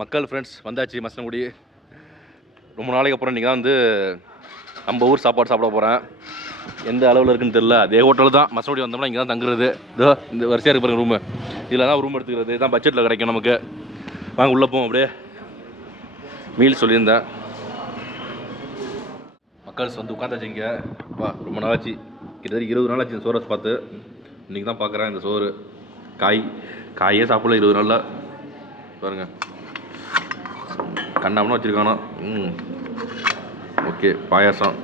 மக்கள் ஃப்ரெண்ட்ஸ் வந்தாச்சு மசனகுடி. ரொம்ப நாளைக்கு அப்புறம் இன்றைக்கி தான் வந்து நம்ம ஊர் சாப்பாடு சாப்பிட போகிறேன். எந்த அளவில் இருக்குன்னு தெரில. அதே ஹோட்டல் தான். மசனகுடி வந்தோம்னா இங்கே தான் தங்குறது. இதோ இந்த வரிசையாக இருக்கு பாருங்க ரூமு. இதில் தான் ரூம் எடுத்துக்கிறது. இதுதான் பட்ஜெட்டில் கிடைக்கும் நமக்கு. வாங்க உள்ளே போவோம். அப்படியே மீல் சொல்லியிருந்தேன். மக்கள்ஸ் வந்து உட்காந்தாச்சு இங்கே. ரொம்ப நாளாச்சு, கிட்டத்தட்ட 20 நாள் ஆச்சு சோறை பார்த்து. இன்றைக்கி தான் பார்க்குறேன் இந்த சோறு. காயே சாப்பிடல 20 நாளில். பாருங்க கண்ணாமனா வச்சுருக்கானோ. ஓகே, பாயாசம்.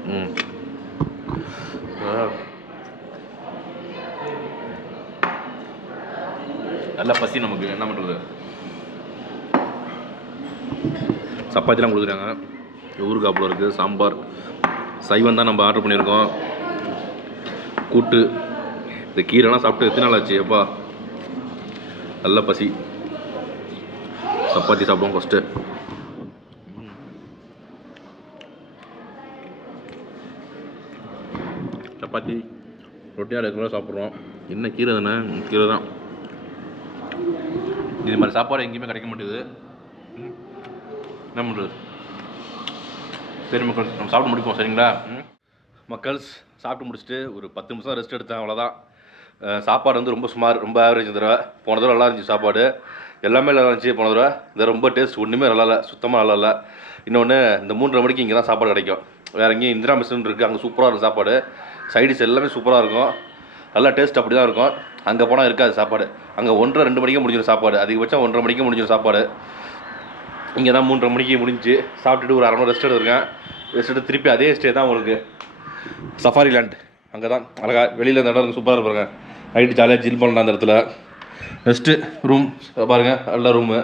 நல்ல பசி நமக்கு. என்ன பண்ணுறது, சப்பாத்திலாம் கொடுக்குறாங்க. ஊறுகாப்புல இருக்குது, சாம்பார். சைவம் தான் நம்ம ஆர்டர் பண்ணியிருக்கோம். கூட்டு. இந்த கீரைலாம் சாப்பிட்டு எத்தனை நாள் ஆச்சு அப்பா. நல்ல பசி. சப்பாத்தி சாப்பிடுவோம் ஃபஸ்ட்டு. சப்பாத்தி ரொட்டியாக ரெகுலராக சாப்பிட்றோம். என்ன கீரை தானே, கீரை தான். இது மாதிரி சாப்பாடு எங்கேயுமே கிடைக்க மாட்டேங்குது. என்ன பண்ணுறது. சரி மக்கள், நம்ம சாப்பிட்டு முடிப்போம். சரிங்களா மக்கள்ஸ்? சாப்பிட்டு முடிச்சுட்டு ஒரு 10 நிமிஷம் ரெஸ்ட் எடுத்தேன், அவ்வளோதான். சாப்பாடு வந்து ரொம்ப சுமார், ரொம்ப ஆவரேஜ். இந்த தடவை போன தடவை நல்லா இருந்துச்சு சாப்பாடு. எல்லாமே நல்லா இருந்துச்சு போன தடவை. இந்த ரொம்ப டேஸ்ட் ஒன்றுமே நல்லா இல்லை, சுத்தமாக நல்லா இல்லை. இன்னொன்று, இந்த 3:30 மணிக்கு இங்கே தான் சாப்பாடு கிடைக்கும். வேறு எங்கேயும் இந்திரா மெஸ்ன்னு இருக்குது, அங்கே சூப்பராக இருக்கும் சாப்பாடு. சைடிஸ் எல்லாமே சூப்பராக இருக்கும், நல்லா டேஸ்ட் அப்படி தான் இருக்கும். அங்கே போனால் இருக்காது சாப்பாடு. அங்கே 1:30-2 மணிக்கு முடிஞ்சிடும் சாப்பாடு. அதிகபட்சம் 1:30 மணிக்கு முடிஞ்சிடும் சாப்பாடு. இங்கே தான் 3:30 மணிக்கு முடிஞ்சு சாப்பிட்டுட்டு ஒரு 1/2 மணி ரெஸ்ட் எடுத்துருக்கேன். ரெஸ்ட் எடுத்து திருப்பி அதே ஸ்டே தான் உங்களுக்கு சஃபாரி லேண்ட். அங்கே தான் அழகாக வெளியில் இந்த இடம் சூப்பராக இருப்பாங்க. நைட்டு ஜாலியாக ஜில் பண்ணலாம் அந்த இடத்துல. நெக்ஸ்ட்டு ரூம் பாருங்கள், நல்ல ரூமு.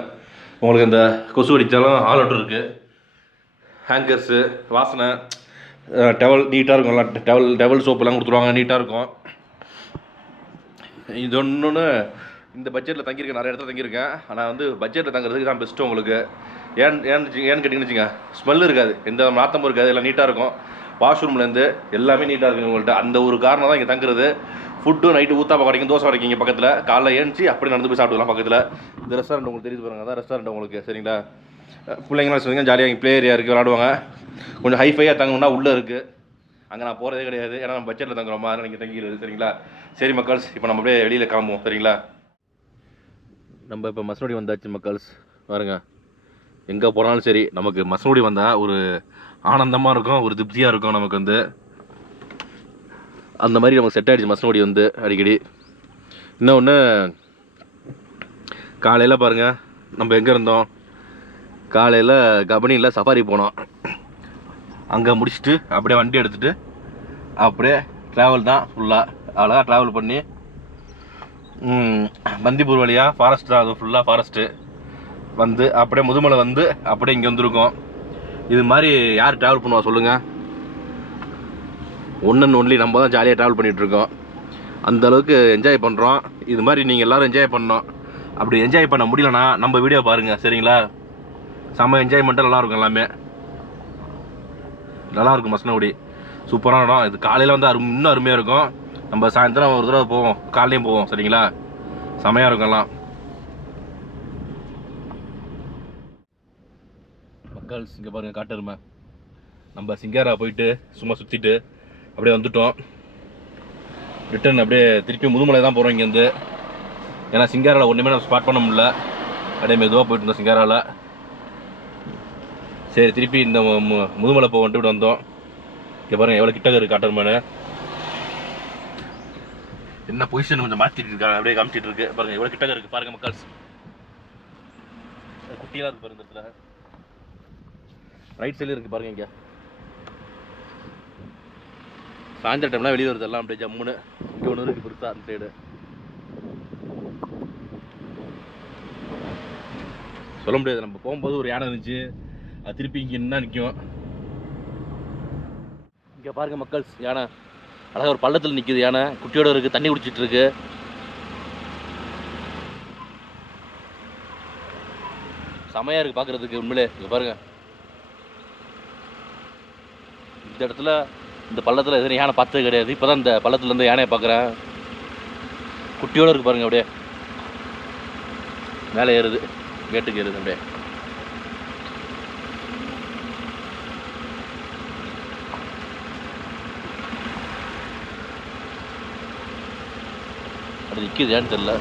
உங்களுக்கு இந்த கொசு அடித்தாலும் ஆல் அவுட் இருக்குது. ஹேங்கர்ஸு, வாசனை, டவல் நீட்டாக இருக்கும். எல்லாம் டவல் சோப்பெல்லாம் கொடுத்துருவாங்க, நீட்டாக இருக்கும். இது ஒன்று, இந்த பட்ஜெட்டில் தங்கியிருக்கேன். நிறைய இடத்துல தங்கியிருக்கேன். ஆனால் வந்து பட்ஜெட்டில் தங்குறதுக்கு தான் பெஸ்ட்டு உங்களுக்கு. ஏன்னு கேட்டிங்கன்னு வச்சுங்க, ஸ்மெல் இருக்காது, எந்த நாத்தமும் இருக்காது, எல்லாம் நீட்டாக இருக்கும். வாஷ்ரூம்லேருந்து எல்லாமே நீட்டாக இருக்குங்க உங்கள்கிட்ட. அந்த ஒரு காரணம் தான் இங்கே தங்குறது. ஃபுட்டும் நைட்டு ஊத்தாப்பா கிடைக்கும், தோசை கிடைக்கும் இங்கே பக்கத்தில். காலைல ஏஞ்சி அப்படி நடந்து போய் சாப்பிட்டுக்கலாம் பக்கத்தில். இந்த ரெஸ்டாரண்ட் உங்களுக்கு தெரியுது பாருங்க, அதான் ரெஸ்டாரண்ட் உங்களுக்கு. சரிங்களா, பிள்ளைங்களாம் சொல்லுங்க, ஜாலியாக இங்கே ப்ளே ஏரியா இருக்குது, விளாடுவாங்க. கொஞ்சம் ஹைஃபையாக தங்கணும்னா உள்ளே இருக்குது. அங்கே நான் போகிறதே கிடையாது, ஏன்னா நம்ம பட்ஜெட்டில் தங்குறோமா, அதனால் நீங்கள் தங்கிடுது. சரிங்களா. சரி மக்கள்ஸ், இப்போ நம்ம அப்படியே வெளியில் கிளம்புவோம். சரிங்களா. நம்ம இப்போ மசனகுடி வந்தாச்சு மக்கள்ஸ். பாருங்க, எங்கே போனாலும் சரி நமக்கு மசனகுடி வந்தால் ஒரு ஆனந்தமாக இருக்கும், ஒரு திருப்தியாக இருக்கும் நமக்கு வந்து. அந்த மாதிரி நமக்கு செட் ஆகிடுச்சு மசனகுடி வந்து அடிக்கடி. இன்னொன்று, காலையில் பாருங்கள் நம்ம எங்கே இருந்தோம். காலையில் கபனியில் சஃபாரி போனோம். அங்கே முடிச்சுட்டு அப்படியே வண்டி எடுத்துகிட்டு அப்படியே ட்ராவல் தான் ஃபுல்லாக. அழகாக ட்ராவல் பண்ணி பந்திப்பூர் வழியாக ஃபாரஸ்ட் தான், அது ஃபுல்லாக ஃபாரஸ்ட்டு வந்து அப்படியே முதுமலை வந்து அப்படியே இங்கே வந்துருக்கோம். இது மாதிரி யார் ட்ராவல் பண்ணுவா சொல்லுங்கள்? ஒன் அண்ட் ஒன்லி நம்ம தான் ஜாலியாக ட்ராவல் பண்ணிகிட்ருக்கோம். அந்தளவுக்கு என்ஜாய் பண்ணுறோம். இது மாதிரி நீங்கள் எல்லோரும் என்ஜாய் பண்ணோம். அப்படி என்ஜாய் பண்ண முடியலன்னா நம்ம வீடியோ பாருங்கள். சரிங்களா. செம்ம என்ஜாய்மெண்ட்டாக நல்லாயிருக்கும், எல்லாமே நல்லாயிருக்கும். மசனகுடி சூப்பரான இடம். இது காலையில் வந்து இன்னும் அருமையாக இருக்கும். நம்ம சாயந்தரம் ஒரு தடவை போவோம், காலையிலையும் போவோம். சரிங்களா, செமையாக இருக்கும் எல்லாம். மக்கள் இங்கே பாருங்கள், காட்டெருமை. நம்ம சிங்காரா போயிட்டு சும்மா சுற்றிட்டு அப்படியே வந்துட்டோம். ரிட்டர்ன் அப்படியே திருப்பி முதுமலை தான் போகிறோம் இங்கேருந்து. ஏன்னா சிங்காராவில் ஒன்றுமே நம்ம ஸ்பாட் பண்ண முடியல. அப்படியே மெதுவாக போயிட்டு இருந்தோம் சிங்காராவில். சரி, திருப்பி இந்த முதுமலை போக வந்துட்டு வந்தோம். இங்கே பாருங்கள் எவ்வளோ கிட்டக்க இருக்குது காட்டெருமைன்னு. என்ன பொசிஷன் கொஞ்சம் மாற்றிட்டு இருக்காங்க, அப்படியே காமிச்சிட்டு இருக்கு பாருங்கள். எவ்வளோ கிட்டக்க இருக்குது பாருங்கள் மக்கள்ஸ். குட்டியெல்லாம் இருக்குது பாருங்க. இந்த இடத்துல ரைட் சைடில் இருக்குது பாருங்கள். இங்கே சாயந்தர டைம்லாம் வெளியே வருது எல்லாம் அப்படியே ஜம்முன்னு. இங்கே ஒன்று இருக்குது பெருசாக அந்த சைடு. சொல்ல முடியாது, நம்ம போகும்போது ஒரு யானை இருந்துச்சு, அது திருப்பி இங்கே என்ன நிற்கும். இங்கே பாருங்கள் மக்கள்ஸ், யானை அழகாக ஒரு பள்ளத்தில் நிற்குது. யானை குட்டியோடு இருக்குது, தண்ணி குடிச்சிட்டு இருக்கு. செமையாக இருக்குது பார்க்குறதுக்கு உண்மையிலே. இங்கே பாருங்கள், இந்த இடத்துல இந்த பள்ளத்தில் எதுவும் யானை பார்த்தது கிடையாது. இப்போ தான் இந்த பள்ளத்துலேருந்து யானையை பார்க்குறேன். குட்டியோடு இருக்குது பாருங்கள். அப்படியே மேலே ஏறுது, கேட்டுக்கு ஏறுது அப்படியே. அப்படி நிற்கிது ஏன்னு தெரில.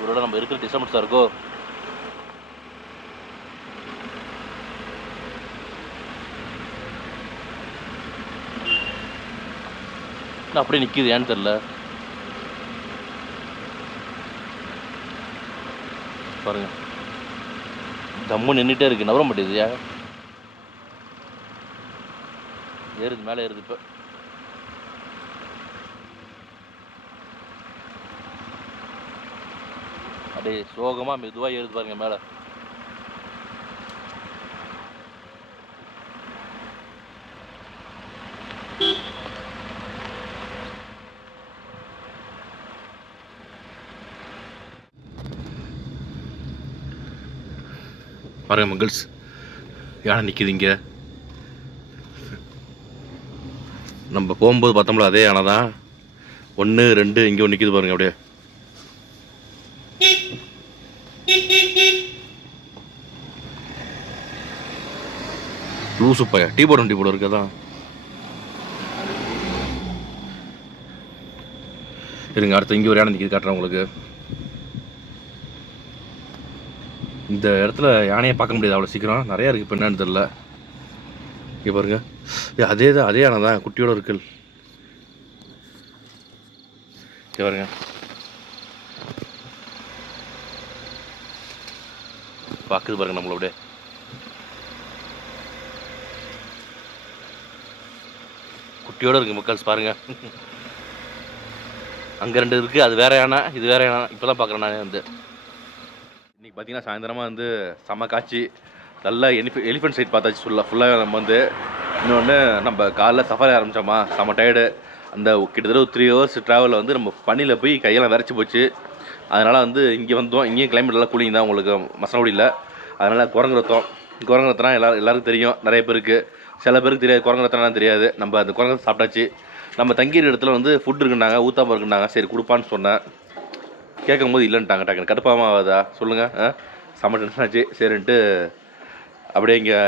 ஒரு வேளை நம்ம இருக்கிற டிஸ்டர்பன்ஸாக இருக்கோ. அப்படியே நிற்கிது ஏன்னு தெரில. பாருங்க, தம்மு நின்றுட்டே இருக்கு, நவர மாட்டேது. ஏறுது, மேலே ஏறுது. இப்போ அப்படியே சோகமாக மெதுவாக ஏறுது பாருங்க மேலே. பாருங்க மக்கள்ஸ், யானை நிற்கிது இங்கே. நம்ம போகும்போது பார்த்தோம்ல அதே யானை தான். 1 2 இங்கே ஒன்று நிற்கிது பாருங்க. அப்படியே லூசு பையா, டீ போட இருக்கதான். இருங்க, அடுத்து இங்கே ஒரு யானை நிற்கிது, காட்டுறேன் உங்களுக்கு. இந்த இடத்துல யானையை பார்க்க முடியாது அவ்வளோ சீக்கிரம், நிறையா இருக்குது. இப்போ என்னன்னு தெரில. இங்கே பாருங்க, அதே தான், அதே யானை தான், குட்டியோட இருக்கு. இங்கே பாருங்க, பார்க்குது பாருங்க நம்மள. அப்படியே குட்டியோட இருக்கு மக்கள்ஸ், பாருங்க. அங்கே 2 இருக்குது, அது வேற யானை, இது வேற யானை. இப்போ தான் பார்க்குறேன் நான். வந்து இன்றைக்கி பார்த்தீங்கன்னா சாயந்தரமாக வந்து செம்ம காட்சி. நல்லா எலிஃபென்ட் சைட் பார்த்தாச்சு ஃபுல்லாக. நம்ம வந்து இன்னொன்று, நம்ம காலைல சஃபாரி ஆரம்பித்தோமா, செம்ம டயர்டு. அந்த கிட்டத்தட்ட ஒரு 3 hours ட்ராவலில் வந்து நம்ம பனியில் போய் கையெல்லாம் விரைச்சி போச்சு. அதனால் வந்து இங்கே வந்தோம். இங்கேயும் கிளைமேட் நல்லா கூலிங் தான் உங்களுக்கு மசனகுடியில். அதனால் குரங்குரத்தனா எல்லாருக்கும் தெரியும், நிறைய பேருக்கு. சில பேருக்கு தெரியாது, குரங்குரத்தனாலாம் தெரியாது. நம்ம அந்த குரங்குரத்தை சாப்பிட்டாச்சு. நம்ம தங்கிற இடத்துல வந்து ஃபுட் இருக்குன்னாங்க, ஊத்தாப்பம் இருக்குன்னாங்க. சரி கொடுப்பான்னு சொன்னேன். கேட்கும் போது இல்லைன்ட்டாங்க. டக்குன்னு கடுப்பாமல் ஆகுதா சொல்லுங்கள். செம்ம டென்ஷன் ஆச்சு. சரின்ட்டு அப்படியே இங்கே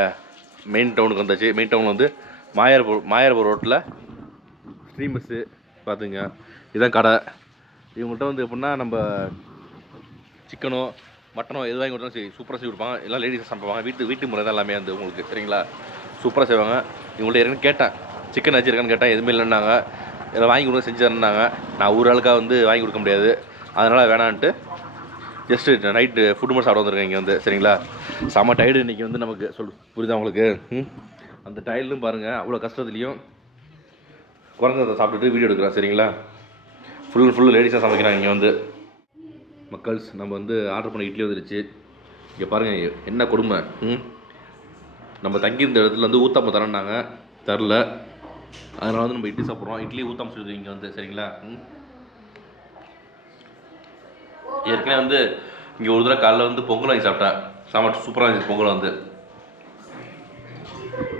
மெயின் டவுனுக்கு வந்தாச்சு. மெயின் டவுன் வந்து மாயாரபுரம் ரோட்டில் ஸ்ட்ரீமஸ்ஸு பார்த்துங்க. இதுதான் கடை. இவங்கள்ட்ட வந்து எப்படின்னா, நம்ம சிக்கனோ மட்டனோ எது வாங்கி கொடுத்தாலும் சரி சூப்பராக செய்து கொடுப்பாங்க. எல்லாம் லேடிஸை சமைப்பாங்க. வீட்டு முறை தான் எல்லாமே வந்து உங்களுக்கு சரிங்களா, சூப்பராக செய்வாங்க. இவங்கள்ட்ட ஏற்கனவே கேட்டேன், சிக்கன் வச்சுருக்கான்னு கேட்டேன். எதுவுமே இல்லைன்னாங்க. இதில் வாங்கி கொடுங்க செஞ்சு தரேன்னாங்க. நான் ஒரு ஆளுக்காக வந்து வாங்கி கொடுக்க முடியாது, அதனால் வேணான்ட்டு ஜஸ்ட்டு நைட்டு ஃபுட்டு மட்டும் சாப்பிட வந்துருக்கேன் இங்கே வந்து சரிங்களா. செம்ம டயர்டு இன்றைக்கி வந்து நமக்கு புரியுதா உங்களுக்கு. அந்த டயர்டும் பாருங்கள், அவ்வளோ கஷ்டத்துலேயும் குறைஞ்சதை சாப்பிட்டுட்டு வீடியோ எடுக்கிறேன் சரிங்களா. ஃபுல் லேடிஸாக சமைக்கிறாங்க இங்கே வந்து மக்கள்ஸ். நம்ம வந்து ஆர்டர் பண்ண இட்லி வந்துருச்சு. இங்கே பாருங்கள் என்ன கொடுமை. நம்ம தங்கியிருந்த இடத்துல வந்து ஊத்தாப்பம் தரேன்னாங்க, தரல. அதனால் வந்து நம்ம இட்லி சாப்பிட்றோம். இட்லி ஊத்தாப்பம் சொல்லுது இங்கே வந்து சரிங்களா. ஏற்கனவே வந்து இங்கே ஒரு தடவை காலைல வந்து பொங்கல் வாங்கி சாப்பிட்டேன். சாப்பிட்டு சூப்பராக இருந்துச்சு பொங்கல் வந்து.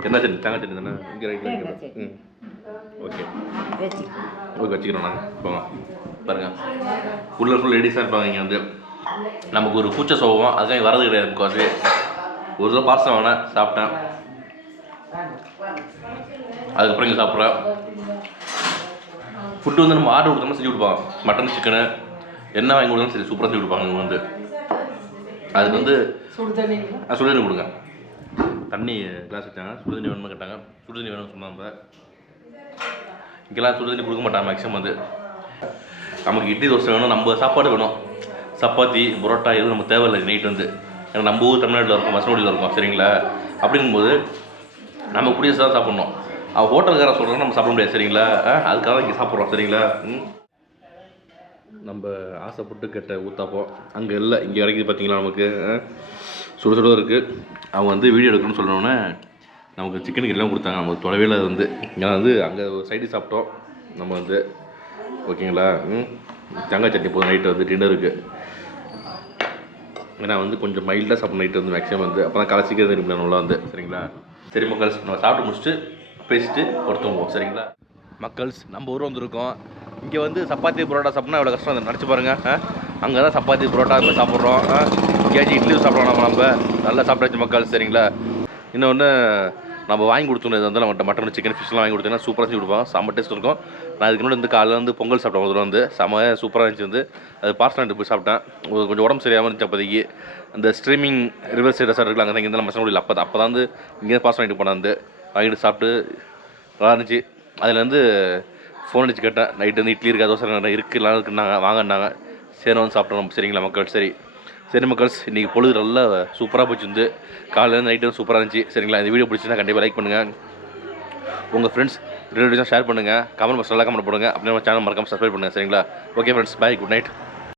என்ன சட்னி? தேங்காய் சட்னி தானே இங்கே ரைட்டில். ஓகே வச்சுக்கிறோம் நாங்கள். போங்க பாருங்கள், ஃபுல் லேடிஸாக இருப்பாங்க இங்கே வந்து. நமக்கு ஒரு கூச்ச சோபம், அதுக்காக வரது கிடையாது. முக்காசு ஒரு தடவை பார்சல் வாங்கினேன், சாப்பிட்டேன். அதுக்கப்புறம் இங்கே சாப்பிட்றேன். ஃபுட்டு வந்து நம்ம ஆர்டர் கொடுத்தோம்னா செஞ்சு கொடுப்பாங்க. மட்டன் சிக்கனு என்ன வாங்கி கொடுத்தாலும் சரி சூப்பராக செஞ்சு கொடுப்பாங்க இங்கே வந்து. அதுக்கு வந்து சுடுதண்ணி கொடுங்க. தண்ணி கிளாஸ் வச்சாங்க, சுடுதண்ணி வேணும்னு கேட்டாங்க. சுடுதண்ணி வேணும்னு சொன்னாங்க. இங்கெல்லாம் சுடுதண்ணி கொடுக்க மாட்டாங்க மேக்ஸிமம் வந்து. நமக்கு இட்லி தோசை வேணும், நம்ம சாப்பாடு வேணும். சப்பாத்தி புரோட்டா எதுவும் நமக்கு தேவையில்லை நைட் வந்து. ஏன்னா நம்ம ஊர் தமிழ்நாட்டில் இருக்கோம், மசனகுடியில் இருக்கோம் சரிங்களா. அப்படிங்கும்போது நம்ம குடியரசு தான் சாப்பிட்ணும். அவன் ஹோட்டல்காரன் சொல்கிறாங்க நம்ம சாப்பிட முடியாது சரிங்களா. அதுக்காக தான் இங்கே சாப்பிட்றோம் சரிங்களா. நம்ம ஆசைப்பட்டு கேட்ட ஊத்தாப்பம் அங்கே இல்லை, இங்கே கிடைக்குது பார்த்தீங்களா. நமக்கு சுட இருக்குது. அவங்க வந்து வீடியோ எடுக்கணும்னு சொல்லணுன்னே நமக்கு சிக்கனுக்கு எல்லாம் கொடுத்தாங்க. நமக்கு தொலைவில் வந்து ஏன்னா வந்து அங்கே ஒரு சைடு சாப்பிட்டோம் நம்ம வந்து ஓகேங்களா. தேங்காய் சட்னி போதும் நைட்டு வந்து டின்னருக்கு. ஏன்னா வந்து கொஞ்சம் மைல்டாக சாப்பிட்ணும் நைட்டு வந்து மேக்ஸிமம் வந்து. அப்போ தான் கலசிக்கிறது இருப்பேன் நல்லா வந்து சரிங்களா. சரி மக்கள்ஸ், நம்ம சாப்பிட்டு முடிச்சுட்டு பேசிட்டு ஒருத்தவங்க சரிங்களா. மக்கள்ஸ் நம்ம ஊர் வந்திருக்கோம். இங்கே வந்து சப்பாத்தி புரோட்டா சாப்பிட்னா எவ்வளோ கஷ்டம் நினச்சி பாருங்கள். அங்கே தான் சப்பாத்தி புரோட்டா இப்போ சாப்பிட்றோம். கேஜி இட்லி சாப்பிட்றோம் நம்ம நல்லா சாப்பிட்டாச்சு மக்கள் சரிங்களா. இன்னொன்று நம்ம வாங்கி கொடுத்தோம் வந்து நம்மகிட்ட மட்டன் சிக்கன் ஃபிஷ்லாம் வாங்கி கொடுத்தீங்கன்னா சூப்பராக செஞ்சு கொடுப்போம். செம்ம டேஸ்ட் இருக்கும். நான் இதுக்கு முன்னாடி வந்து காலையில் வந்து பொங்கல் சாப்பிட்டேன் ஒரு தடவை வந்து செம்ம சூப்பராக இருந்துச்சு. வந்து அது பார்சல் வாங்கிட்டு போய் சாப்பிட்டேன். கொஞ்சம் உடம்பு சரியாகவும் இருந்துச்சு அப்போதைக்கு. அந்த ஸ்ட்ரீமிங் ரிவர் சைடு ரெசார்ட் இருக்குல்ல, அங்கே இங்கே நம்ம முடியல. அப்போ தான் வந்து இங்கே பார்சல் வாங்கிட்டு போனேன். வந்து வாங்கிட்டு சாப்பிட்டு நல்லா இருந்துச்சு. அதில் வந்து ஃபோன் அடிச்சு கேட்டேன், நைட்டு வந்து இட்லி இருக்கா தோசை இருக்குலாம் இருக்குன்னாங்க, வாங்கினாங்க. சரி வந்து சாப்பிட்டோம். சரிங்களா மக்கள்? சரி மக்கள்ஸ், இன்றைக்கி பொழுது நல்லா சூப்பராக போச்சு. வந்து காலையில் நைட்டு சூப்பராக இருந்துச்சு. சரிங்களா? இந்த வீடியோ பிடிச்சிருந்தா கண்டிப்பாக லைக் பண்ணுங்கள். உங்கள் ஃப்ரெண்ட்ஸ் ரிலேட்டிவ்ஸாக ஷேர் பண்ணுங்கள். கமெண்ட் பாக்ஸ் நல்லா கமெண்ட் போடுங்க. அப்படியே நம்ம சேனல் மறக்காமல் சப்ஸ்கிரைப் பண்ணுங்கள். சரிங்களா? Okay friends, bye, good night.